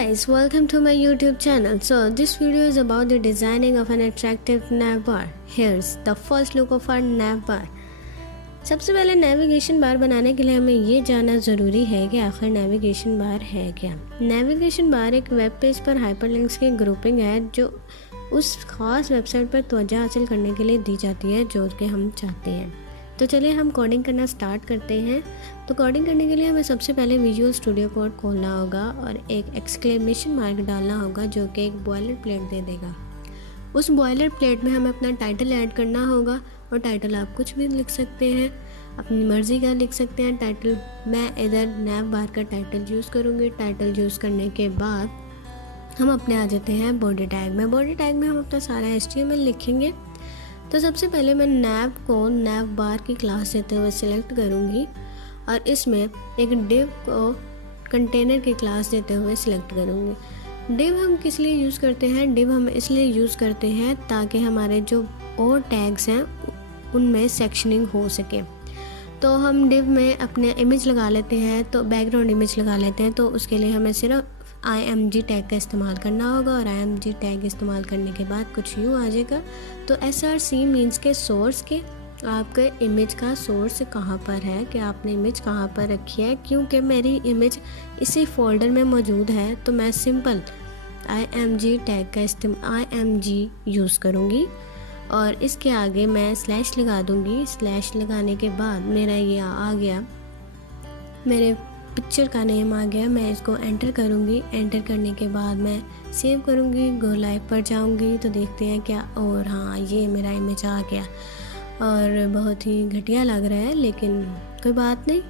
guys, welcome to my YouTube channel. So this video is about the designing of an attractive nav bar. Here's the first look of our nav bar. सबसे पहले navigation bar बनाने के लिए हमें ये जानना ज़रूरी है कि आखिर नेविगेशन बार है क्या। नेविगेशन बार एक वेब पेज पर हाइपरलिंक्स की ग्रुपिंग है जो उस खास वेबसाइट पर तवज्जो हासिल करने के लिए दी जाती है जो कि हम चाहते हैं। तो चलिए हम कोडिंग करना स्टार्ट करते हैं। तो कोडिंग करने के लिए हमें सबसे पहले विजुअल स्टूडियो कोड खोलना होगा और एक एक्सक्लेमेशन मार्क डालना होगा जो कि एक बॉयलर प्लेट दे देगा। उस बॉयलर प्लेट में हमें अपना टाइटल ऐड करना होगा और टाइटल आप कुछ भी लिख सकते हैं, अपनी मर्ज़ी का लिख सकते हैं टाइटल। मैं इधर नैव बार का टाइटल यूज़ करूँगी। टाइटल यूज़ करने के बाद हम अपने आ जाते हैं बॉडी टैग में। बॉडी टैग में हम अपना सारा HTML लिखेंगे। तो सबसे पहले मैं नैव को नैव बार की क्लास देते हुए सिलेक्ट करूँगी और इसमें एक डिव को कंटेनर की क्लास देते हुए सिलेक्ट करूँगी। डिव हम किस लिए यूज़ करते हैं? डिव हम इसलिए यूज़ करते हैं ताकि हमारे जो और टैग्स हैं उनमें सेक्शनिंग हो सके। तो हम डिव में अपने इमेज लगा लेते हैं, तो बैकग्राउंड इमेज लगा लेते हैं। तो उसके लिए हमें सिर्फ img टैग का इस्तेमाल करना होगा और img टैग इस्तेमाल करने के बाद कुछ यूँ आ जाएगा। तो src मीन्स के सोर्स के आपके इमेज का सोर्स कहाँ पर है, कि आपने इमेज कहाँ पर रखी है। क्योंकि मेरी इमेज इसी फोल्डर में मौजूद है तो मैं सिंपल img टैग का img यूज़ करूँगी और इसके आगे मैं स्लैश लगा दूँगी। स्लैश लगाने के बाद मेरा ये आ गया, मेरे पिक्चर का नेम आ गया। मैं इसको एंटर करूँगी। एंटर करने के बाद मैं सेव करूँगी, गो लाइव पर जाऊँगी तो देखते हैं क्या। और हाँ, ये मेरा इमेज आ गया और बहुत ही घटिया लग रहा है, लेकिन कोई बात नहीं,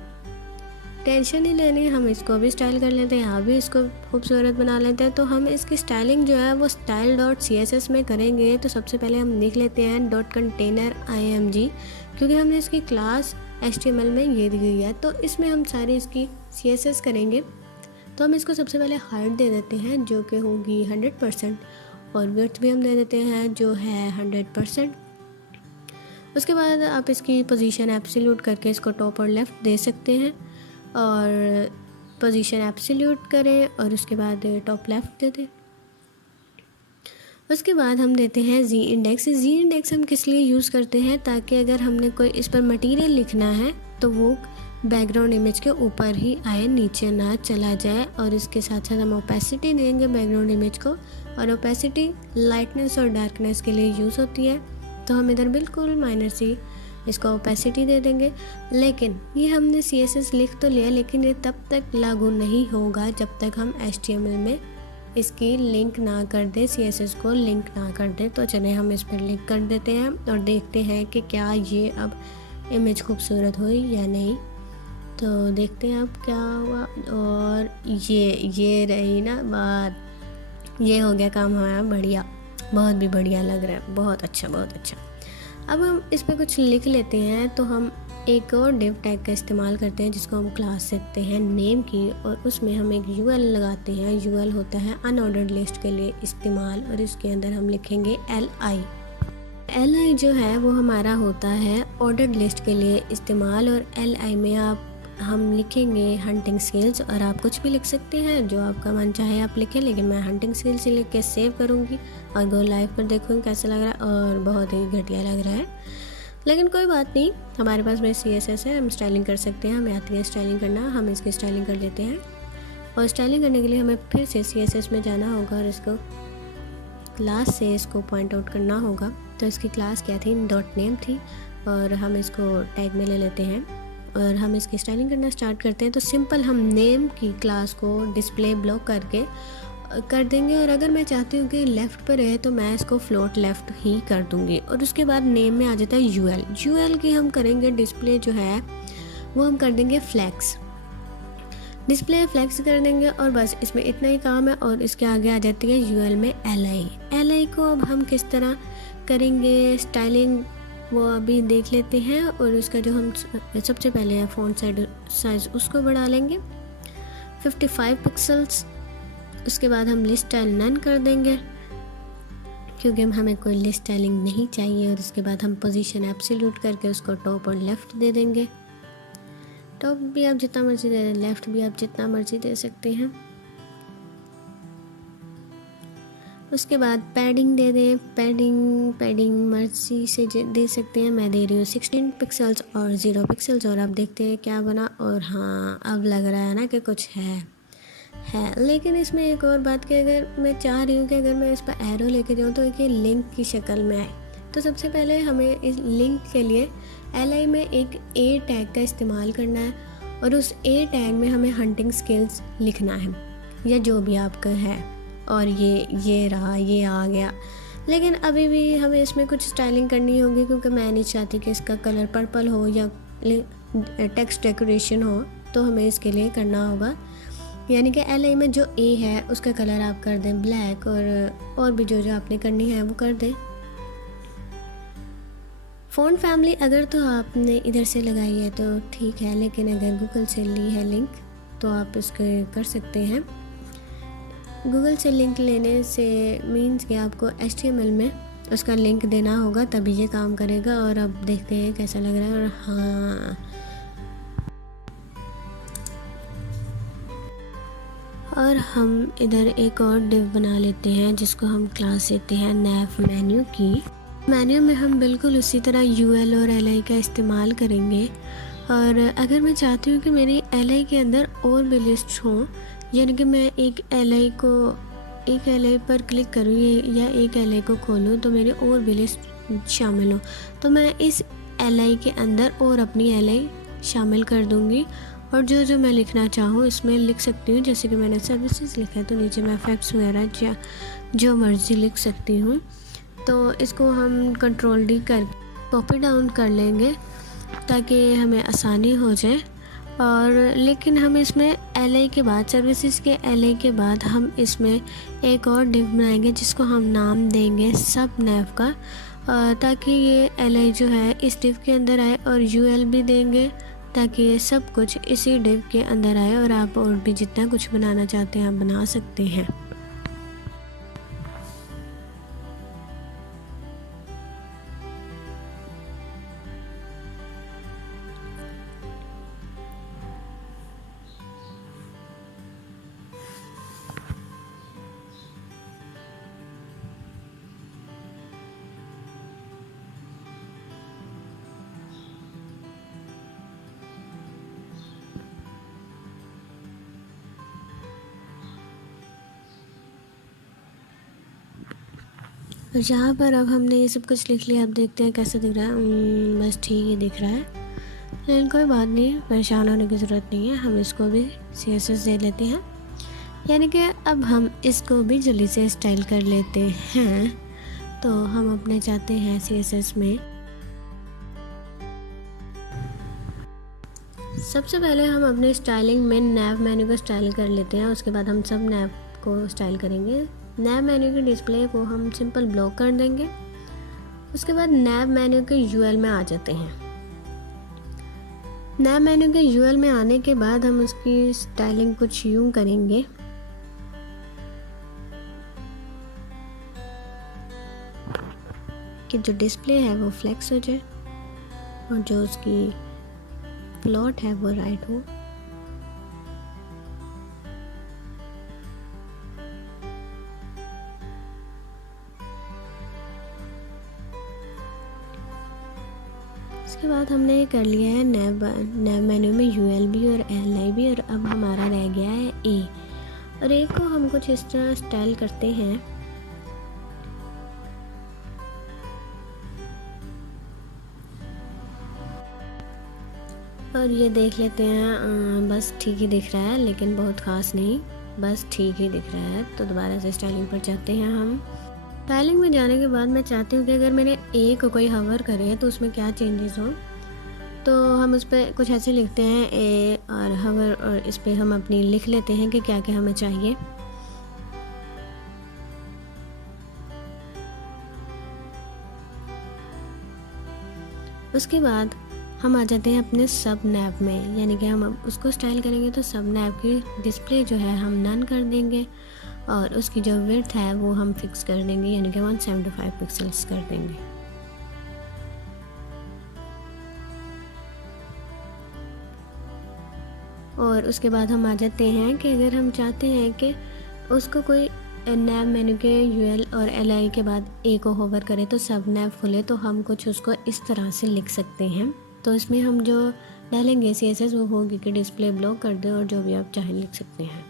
टेंशन नहीं लेनी। हम इसको भी स्टाइल कर लेते हैं, यहाँ भी इसको खूबसूरत बना लेते हैं। तो हम इसकी स्टाइलिंग जो है वो style.css में करेंगे। तो सबसे पहले हम लिख लेते हैं .container img, क्योंकि हमने इसकी क्लास HTML में ये दी गई है। तो इसमें हम सारी इसकी CSS करेंगे। तो हम इसको सबसे पहले हाइट दे देते हैं जो कि होगी 100% और विड्थ भी हम दे देते हैं जो है 100%। उसके बाद आप इसकी पोजीशन एब्सोल्यूट करके इसको टॉप और लेफ़्ट दे सकते हैं और पोजीशन एब्सोल्यूट करें और उसके बाद टॉप लेफ़्ट दे दें। उसके बाद हम देते हैं जी इंडेक्स हम किस लिए यूज़ करते हैं? ताकि अगर हमने कोई इस पर मटेरियल लिखना है तो वो बैकग्राउंड इमेज के ऊपर ही आए, नीचे ना चला जाए। और इसके साथ साथ हम ओपेसिटी देंगे बैकग्राउंड इमेज को, और ओपेसिटी लाइटनेस और डार्कनेस के लिए यूज़ होती है। तो हम इधर बिल्कुल माइनर सी इसको ओपेसिटी दे देंगे। लेकिन ये हमने CSS लिख तो लिया, लेकिन ये तब तक लागू नहीं होगा जब तक हम HTML में इसकी लिंक ना कर दें, CSS को लिंक ना कर दें। तो चलें हम इस पर लिंक कर देते हैं और देखते हैं कि क्या ये अब इमेज खूबसूरत हुई या नहीं। तो देखते हैं अब क्या हुआ। और ये रही ना बात, ये हो गया काम हमारा बढ़िया, बहुत भी बढ़िया लग रहा है, बहुत अच्छा बहुत अच्छा। अब हम इस पर कुछ लिख लेते हैं। तो हम एक और डिव टैग का इस्तेमाल करते हैं जिसको हम क्लास देते हैं नेम की, और उसमें हम एक UL लगाते हैं। UL होता है अनऑर्डर्ड लिस्ट के लिए इस्तेमाल, और इसके अंदर हम लिखेंगे LI जो है वो हमारा होता है ऑर्डर्ड लिस्ट के लिए इस्तेमाल। और LI में हम लिखेंगे हंटिंग स्किल्स, और आप कुछ भी लिख सकते हैं जो आपका मन चाहे आप लिखें, लेकिन मैं हंटिंग स्किल्स ही लिख के सेव करूँगी और गो लाइव पर देखूँगी कैसा लग रहा है। और बहुत ही घटिया लग रहा है, लेकिन कोई बात नहीं, हमारे पास में CSS है, हम स्टाइलिंग कर सकते हैं। हमें आती है स्टाइलिंग करना, हम इसकी स्टाइलिंग कर लेते हैं। और स्टाइलिंग करने के लिए हमें फिर से CSS में जाना होगा और इसको क्लास से इसको पॉइंट आउट करना होगा। तो इसकी क्लास क्या थी? .name थी, और हम इसको टैग में ले लेते हैं और हम इसकी स्टाइलिंग करना स्टार्ट करते हैं। तो सिंपल हम नेम की क्लास को डिस्प्ले ब्लॉक करके कर देंगे, और अगर मैं चाहती हूँ कि लेफ़्ट पर रहे तो मैं इसको फ्लोट लेफ़्ट ही कर दूँगी। और उसके बाद नेम में आ जाता है UL की हम करेंगे डिस्प्ले जो है वो हम कर देंगे फ्लैक्स, डिस्प्ले फ्लैक्स कर देंगे। और बस इसमें इतना ही काम है। और इसके आगे आ जाती है UL में LI को अब हम किस तरह करेंगे स्टाइलिंग वो अभी देख लेते हैं। और उसका जो हम सबसे पहले है फ़ॉन्ट साइज़ उसको बढ़ा लेंगे 55 पिक्सल्स। उसके बाद हम लिस्ट स्टाइल नन कर देंगे क्योंकि हमें कोई लिस्ट स्टाइलिंग नहीं चाहिए। और उसके बाद हम पोजीशन एब्सोल्यूट करके उसको टॉप और लेफ़्ट दे देंगे। टॉप भी आप जितना मर्जी दे दें, लेफ़्ट भी आप जितना मर्जी दे सकते हैं। उसके बाद पैडिंग दे दें। पैडिंग मर्जी से दे सकते हैं। मैं दे रही हूँ 16 पिक्सल्स और 0 पिक्सल्स। और अब देखते हैं क्या बना। और हाँ, अब लग रहा है ना कि कुछ है। लेकिन इसमें एक और बात कि अगर मैं चाह रही हूँ कि अगर मैं इस पर एरो लेके जाऊँ तो एक लिंक की शक्ल में आए, तो सबसे पहले हमें इस लिंक के लिए LI में एक A टैग का इस्तेमाल करना है। और उस A टैग में हमें हंटिंग स्किल्स लिखना है या जो भी आपका है। और ये रहा, ये आ गया। लेकिन अभी भी हमें इसमें कुछ स्टाइलिंग करनी होगी, क्योंकि मैं नहीं चाहती कि इसका कलर पर्पल हो या टेक्स्ट डेकोरेशन हो। तो हमें इसके लिए करना होगा, यानी कि LI में जो A है उसका कलर आप कर दें ब्लैक। और भी जो आपने करनी है वो कर दें। फ़ॉन्ट फैमिली अगर तो आपने इधर से लगाई है तो ठीक है, लेकिन अगर गूगल से ली है लिंक तो आप इसको कर सकते हैं। गूगल से लिंक लेने से मीन्स कि आपको HTML में उसका लिंक देना होगा, तभी ये काम करेगा। और अब देखते हैं कैसा लग रहा है। और हाँ, और हम इधर एक और डिव बना लेते हैं जिसको हम क्लास देते हैं नैव मेन्यू की। मेन्यू में हम बिल्कुल उसी तरह UL और LI का इस्तेमाल करेंगे। और अगर मैं चाहती हूँ कि मेरी LI के अंदर और भी लिस्ट हों, यानी कि मैं एक LI पर क्लिक करूँ या एक LI को खोलूँ तो मेरी और भी लिस्ट शामिल हो, तो मैं इस LI के अंदर और अपनी LI शामिल कर दूँगी। और जो मैं लिखना चाहूँ इसमें लिख सकती हूँ। जैसे कि मैंने सर्विसेज लिखा है तो नीचे मैं फैक्ट्स वगैरह या जो मर्ज़ी लिख सकती हूँ। तो इसको हम Ctrl+D कर कॉपी डाउन कर लेंगे ताकि हमें आसानी हो जाए। और लेकिन हम इसमें LI के बाद, सर्विसेज के LI के बाद हम इसमें एक और डिव बनाएंगे जिसको हम नाम देंगे सब नैव का, ताकि ये LI जो है इस डिव के अंदर आए। और UL भी देंगे ताकि ये सब कुछ इसी डिव के अंदर आए। और आप और भी जितना कुछ बनाना चाहते हैं आप बना सकते हैं। और यहाँ पर अब हमने ये सब कुछ लिख लिया। अब देखते हैं कैसा दिख रहा है। बस ठीक ही दिख रहा है, लेकिन कोई बात नहीं, परेशान होने की ज़रूरत नहीं है। हम इसको भी CSS दे लेते हैं, यानी कि अब हम इसको भी जल्दी से स्टाइल कर लेते हैं। तो हम अपने चाहते हैं CSS में सबसे पहले हम अपने स्टाइलिंग में नैव मेन्यू को स्टाइल कर लेते हैं। उसके बाद हम सब नैव को स्टाइल करेंगे। नैव मेन्यू के डिस्प्ले को हम सिंपल ब्लॉक कर देंगे। उसके बाद नैव मेन्यू के UL में आ जाते हैं। नैव मेन्यू के UL में आने के बाद हम उसकी स्टाइलिंग कुछ यूँ करेंगे कि जो डिस्प्ले है वो फ्लेक्स हो जाए और जो उसकी प्लॉट है वो राइट हो। इसके बाद हमने ये कर लिया है नैव मेन्यू में UL भी और LI भी। और अब हमारा रह गया है A। और A को हम कुछ इस तरह स्टाइल करते हैं। और ये देख लेते हैं, बस ठीक ही दिख रहा है, लेकिन बहुत ख़ास नहीं, बस ठीक ही दिख रहा है। तो दोबारा से स्टाइलिंग पर जाते हैं हम। स्टाइलिंग में जाने के बाद मैं चाहती हूँ कि अगर मैंने A को कोई हवर करे तो उसमें क्या चेंजेस हों। तो हम उस पर कुछ ऐसे लिखते हैं A और हवर, और इस पर हम अपनी लिख लेते हैं कि क्या क्या हमें चाहिए। उसके बाद हम आ जाते हैं अपने सब नैव में, यानी कि हम अब उसको स्टाइल करेंगे तो सब नैव की डिस्प्ले जो है हम नन कर देंगे। और उसकी जो विड्थ है वो हम फिक्स कर देंगे, यानी कि 175 पिक्सल्स कर देंगे। और उसके बाद हम आ जाते हैं कि अगर हम चाहते हैं कि उसको कोई नैव मेन्यू के यूएल और एलआई के बाद ए को होवर करें तो सब नैव खुले, तो हम कुछ उसको इस तरह से लिख सकते हैं। तो इसमें हम जो डालेंगे CSS वो होगी कि डिस्प्ले ब्लॉक कर दे और जो भी आप चाहें लिख सकते हैं।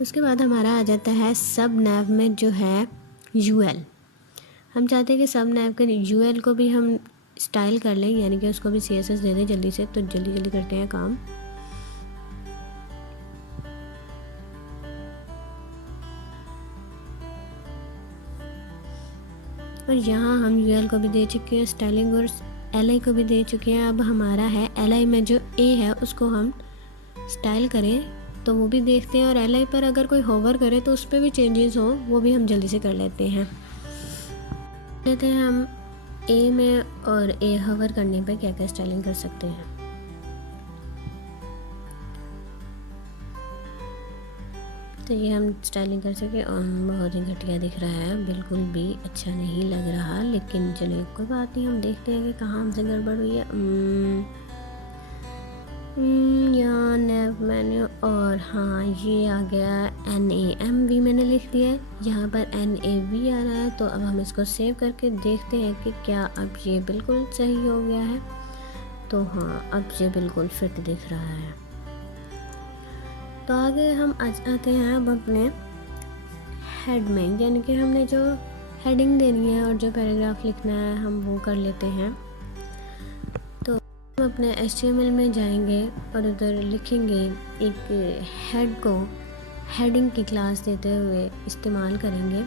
उसके बाद हमारा आ जाता है सब नैव में जो है यूएल। हम चाहते हैं कि सब नैव के यूएल को भी हम स्टाइल कर लें, यानी कि उसको भी CSS दे दें जल्दी से। तो जल्दी करते हैं काम। और यहाँ हम यूएल को भी दे चुके हैं स्टाइलिंग, और एलआई को भी दे चुके हैं। अब हमारा है एलआई में जो ए है उसको हम स्टाइल करें तो वो भी देखते हैं, और एलआई पर अगर कोई होवर करे तो उस पर भी चेंजेस हो वो भी हम जल्दी से कर लेते हैं। कहते हैं हम ए में और ए होवर करने पर क्या क्या स्टाइलिंग कर सकते हैं। तो ये हम स्टाइलिंग कर सके, और बहुत ही घटिया दिख रहा है, बिल्कुल भी अच्छा नहीं लग रहा। लेकिन चलिए कोई बात नहीं, हम देखते हैं कि कहाँ हमसे गड़बड़ हुई है। यहाँ नैव मेन्यू, और हाँ ये आ गया NAMV मैंने लिख दिया है, यहाँ पर NAV आ रहा है। तो अब हम इसको सेव करके देखते हैं कि क्या अब ये बिल्कुल सही हो गया है। तो हाँ अब ये बिल्कुल फिट दिख रहा है। तो आगे हम आते हैं अब अपने हेड में, यानी कि हमने जो हेडिंग देनी है और जो पैराग्राफ लिखना है हम वो कर लेते हैं। तो हम अपने HTML में जाएंगे और उधर लिखेंगे एक हेड को हेडिंग की क्लास देते हुए इस्तेमाल करेंगे।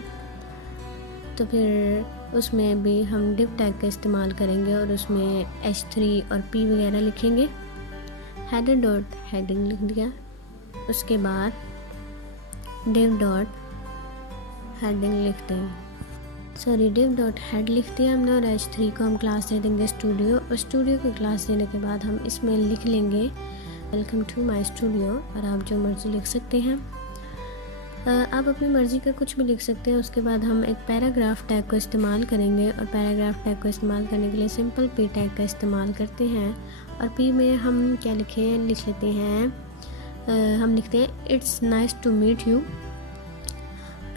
तो फिर उसमें भी हम डिव टैग का इस्तेमाल करेंगे और उसमें H3 और P वगैरह लिखेंगे। हेडर डॉट हेडिंग लिख दिया, उसके बाद div डॉट हेडिंग लिखते हैं, div डॉट हेड लिख दिया हमने। और H3 को हम क्लास दे देंगे स्टूडियो, और स्टूडियो की क्लास देने के बाद हम इसमें लिख लेंगे वेलकम टू माय स्टूडियो। और आप जो मर्ज़ी लिख सकते हैं, आप अपनी मर्ज़ी का कुछ भी लिख सकते हैं। उसके बाद हम एक पैराग्राफ टैग को इस्तेमाल करेंगे, और पैराग्राफ टैग को इस्तेमाल करने के लिए सिंपल P टैग का इस्तेमाल करते हैं। और P में हम क्या लिख लेते हैं, हम लिखते हैं it's nice to meet you.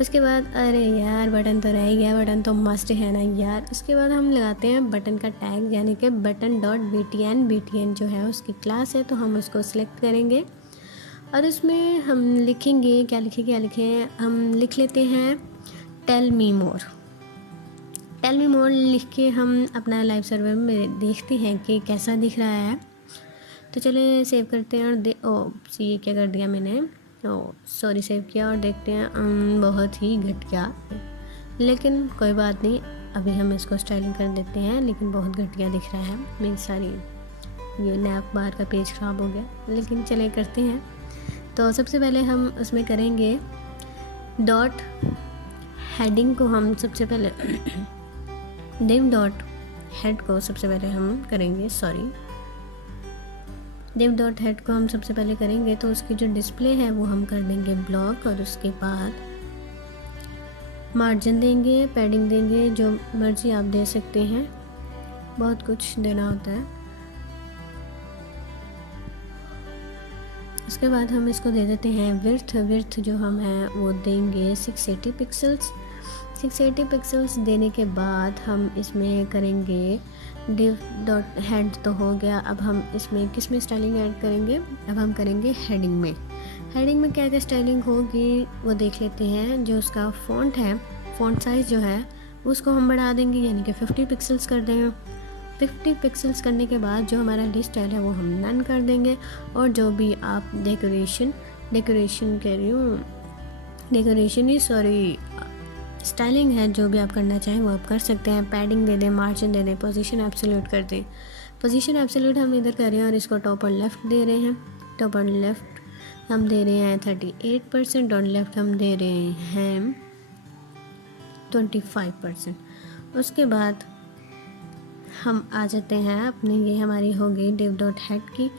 उसके बाद अरे यार बटन तो रह गया, बटन तो मस्ट है ना यार। उसके बाद हम लगाते हैं बटन का टैग, यानी कि बटन डॉट BTN जो है उसकी क्लास है, तो हम उसको सिलेक्ट करेंगे। और उसमें हम लिखेंगे क्या लिखें, हम लिख लेते हैं टेल मी मोर लिख के हम अपना लाइव सर्वर में देखते हैं कि कैसा दिख रहा है। तो चलिए सेव करते हैं और ये क्या कर दिया मैंने, सेव किया और देखते हैं बहुत ही घटिया, लेकिन कोई बात नहीं, अभी हम इसको स्टाइलिंग कर देते हैं। लेकिन बहुत घटिया दिख रहा है, मेरी सारी ये नैव बार का पेज ख़राब हो गया, लेकिन चलिए करते हैं। तो सबसे पहले हम उसमें करेंगे डॉट हेडिंग को, हम सबसे पहले डिव डॉट हेड को सबसे पहले हम करेंगे, डिव डॉट हेड को हम सबसे पहले करेंगे। तो उसकी जो डिस्प्ले है वो हम कर देंगे ब्लॉक, और उसके बाद मार्जिन देंगे, पैडिंग देंगे, जो मर्जी आप दे सकते हैं, बहुत कुछ देना होता है। उसके बाद हम इसको दे देते हैं विड्थ जो हम हैं वो देंगे 680 पिक्सल्स। 680 पिक्सल्स देने के बाद हम इसमें करेंगे डिव डॉट हेड तो हो गया। अब हम इसमें किस में स्टाइलिंग ऐड करेंगे, अब हम करेंगे हेडिंग में। हेडिंग में क्या क्या स्टाइलिंग होगी वो देख लेते हैं। जो उसका फ़ॉन्ट है, फ़ॉन्ट साइज़ जो है उसको हम बढ़ा देंगे, यानी कि 50 पिक्सल्स कर देंगे। 50 पिक्सल्स करने के बाद जो हमारा लिस्ट स्टाइल है वो हम नन कर देंगे। और जो भी आप स्टाइलिंग है, जो भी आप करना चाहें वो आप कर सकते हैं। पैडिंग दे दें, मार्जिन दे दें, पोजीशन एब्सोल्यूट कर दें। पोजीशन एब्सोल्यूट हम इधर कर रहे हैं और इसको टॉप और लेफ़्ट दे रहे हैं। टॉप और लेफ़्ट हम दे रहे हैं 38% और लेफ़्ट हम दे रहे हैं 25%। उसके बाद हम आ जाते हैं अपने, ये हमारी हो गई डिव डॉट हेड की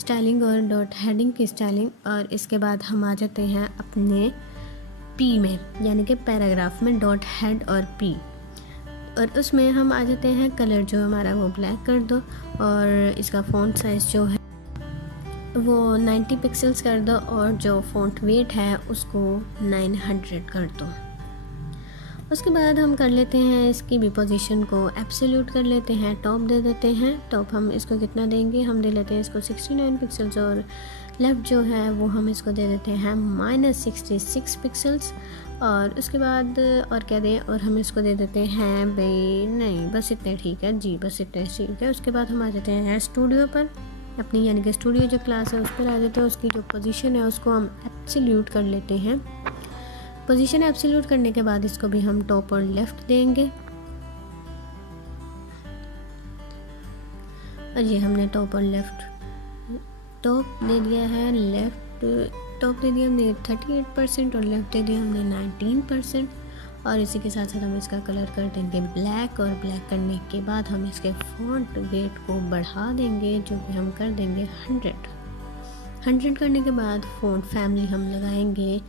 स्टाइलिंग और डॉट हेडिंग की स्टाइलिंग। और इसके बाद हम आ जाते हैं अपने पी में, यानी कि पैराग्राफ में डॉट हेड और पी। और उसमें हम आ जाते हैं कलर जो हमारा वो ब्लैक कर दो। और इसका फ़ॉन्ट साइज़ जो है वो 90 पिक्सल्स कर दो और जो फ़ॉन्ट वेट है उसको 900 कर दो। उसके बाद हम कर लेते हैं इसकी भी पोजीशन को एब्सोल्यूट कर लेते हैं, टॉप दे देते हैं। टॉप हम इसको कितना देंगे, हम दे लेते हैं इसको 69 पिक्सल्स और लेफ़्ट जो है वो हम इसको दे देते हैं -66 पिक्सल्स। और उसके बाद और क्या दें, और हम इसको दे देते हैं भाई नहीं बस इतने ठीक है जी, बस इतने ठीक है। उसके बाद हम आ जाते हैं स्टूडियो पर अपनी, यानी कि स्टूडियो जो क्लास है उस पर आ जाते हैं। उसकी जो पोजीशन है उसको हम एब्सोल्यूट कर लेते हैं। पोजीशन एब्सोल्यूट करने के बाद इसको भी हम टॉप और लेफ़्ट देंगे। और ये हमने टॉप और लेफ़्ट, टॉप दे दिया है, लेफ़्ट टॉप दे दिया हमने 38% और लेफ़्ट दे दिया हमने 19%। और इसी के साथ साथ हम इसका कलर कर देंगे ब्लैक। और ब्लैक करने के बाद हम इसके फ़ॉन्ट वेट को बढ़ा देंगे, जो कि हम कर देंगे 100 करने के बाद फ़ॉन्ट फैमिली हम लगाएंगे।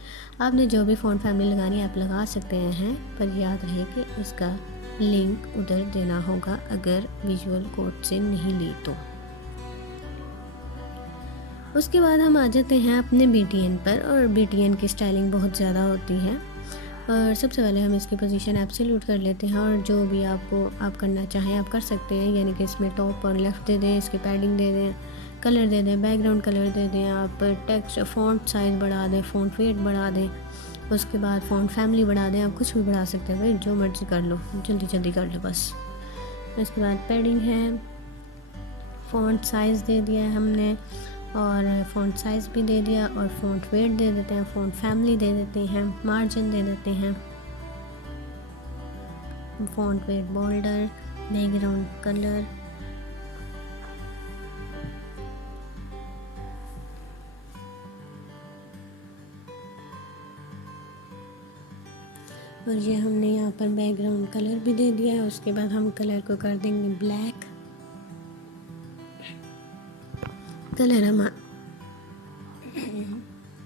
आपने जो भी फ़ॉन्ट फैमिली लगानी है आप लगा सकते हैं, पर याद रहे कि इसका लिंक उधर देना होगा अगर विजुअल कोड से नहीं ली तो। उसके बाद हम आ जाते हैं अपने BTN पर, और BTN की स्टाइलिंग बहुत ज़्यादा होती है। और सबसे पहले हम इसकी पोजीशन एब्सोल्यूट कर लेते हैं, और जो भी आप करना चाहें आप कर सकते हैं, यानी कि इसमें टॉप और लेफ़्ट दे दें, इसकी पैडिंग दे दें, कलर दे दें, बैकग्राउंड कलर दे दें, आप टेक्स्ट फ़ॉन्ट साइज़ बढ़ा दें, फ़ॉन्ट वेट बढ़ा दें, उसके बाद फ़ॉन्ट फैमिली बढ़ा दें। आप कुछ भी बढ़ा सकते हैं भाई, जो मर्ज़ी कर लो, जल्दी जल्दी कर लो बस। उसके बाद पैडिंग है, फ़ॉन्ट साइज़ दे दिया है हमने, और फ़ॉन्ट साइज़ भी दे दिया, और फ़ॉन्ट वेट दे देते हैं, फ़ॉन्ट फैमिली दे देते हैं, मार्जिन दे देते हैं, font weight bolder, background colour, और ये हमने यहाँ पर बैकग्राउंड कलर भी दे दिया है। उसके बाद हम कलर को कर देंगे ब्लैक।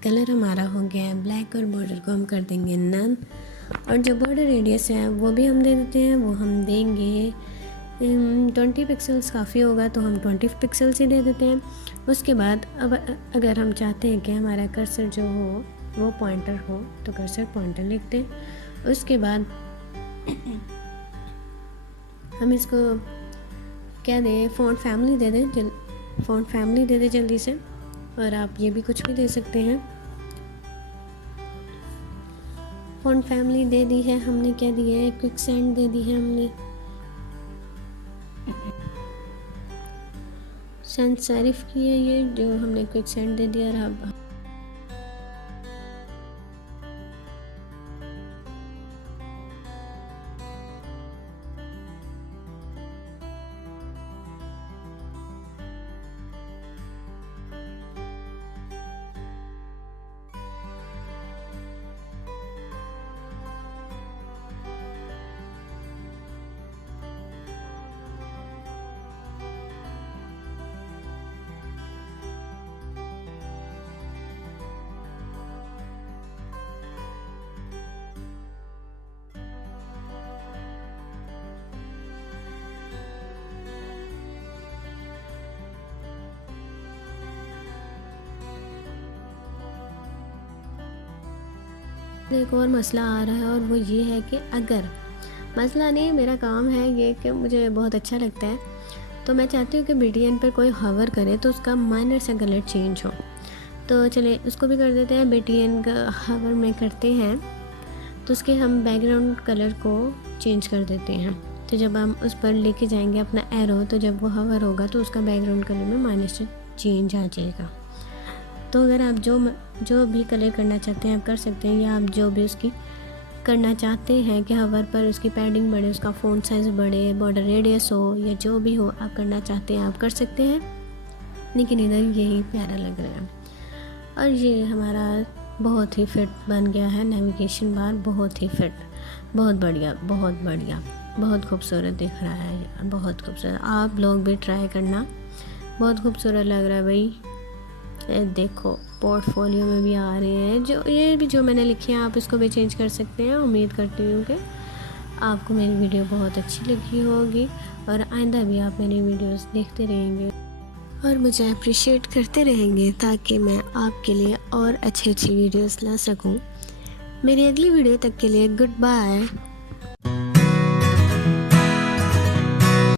कलर हमारा हो गया है ब्लैक, और बॉर्डर को हम कर देंगे नन। और जो बॉर्डर रेडियस है वो भी हम दे देते हैं, वो हम देंगे 20 पिक्सल्स काफ़ी होगा तो हम 20 पिक्सल्स ही दे देते हैं। उसके बाद अब अगर हम चाहते हैं कि हमारा कर्सर जो हो वो पॉइंटर हो तो कर्सर पॉइंटर लिख दें। उसके बाद हम इसको क्या दें, फ़ॉन्ट फैमिली दे दें, फ़ॉन्ट फैमिली दे दें जल्दी से। और आप ये भी कुछ भी दे सकते हैं। फ़ॉन्ट फैमिली दे दी है हमने, क्या दिया है, क्विक सेंड दे दी है हमने, सेंड सेरिफ की है ये जो हमने क्विक सेंड दे दिया। और अब एक और मसला आ रहा है, और वो ये है कि अगर मसला नहीं, मेरा काम है ये कि मुझे बहुत अच्छा लगता है, तो मैं चाहती हूँ कि BTN पर कोई हवर करे तो उसका माइनर सा कलर चेंज हो। तो चले उसको भी कर देते हैं। BTN का हवर में करते हैं तो उसके हम बैकग्राउंड कलर को चेंज कर देते हैं। तो जब हम उस पर लेके जाएंगे अपना एरो, तो जब वो हवर होगा तो उसका बैकग्राउंड कलर में माइनर से चेंज आ जाएगा। तो अगर आप जो भी कलर करना चाहते हैं आप कर सकते हैं, या आप जो भी उसकी करना चाहते हैं कि हवर पर उसकी पैडिंग बढ़े, उसका फ़ॉन्ट साइज़ बढ़े, बॉर्डर रेडियस हो, या जो भी हो आप करना चाहते हैं आप कर सकते हैं। लेकिन इधर यही प्यारा लग रहा है। और ये हमारा बहुत ही फिट बन गया है नेविगेशन बार, बहुत ही फिट, बहुत बढ़िया, बहुत बढ़िया, बहुत खूबसूरत दिख रहा है यार, बहुत खूबसूरत। आप लोग भी ट्राई करना, बहुत खूबसूरत लग रहा है भाई। देखो पोर्टफोलियो में भी आ रहे हैं, जो मैंने लिखे हैं आप इसको भी चेंज कर सकते हैं। उम्मीद करती हूँ कि आपको मेरी वीडियो बहुत अच्छी लगी होगी, और आइंदा भी आप मेरी वीडियोस देखते रहेंगे। और मुझे अप्रिशिएट करते रहेंगे ताकि मैं आपके लिए और अच्छी वीडियोस ला सकूं। मेरी अगली वीडियो तक के लिए गुड बाय।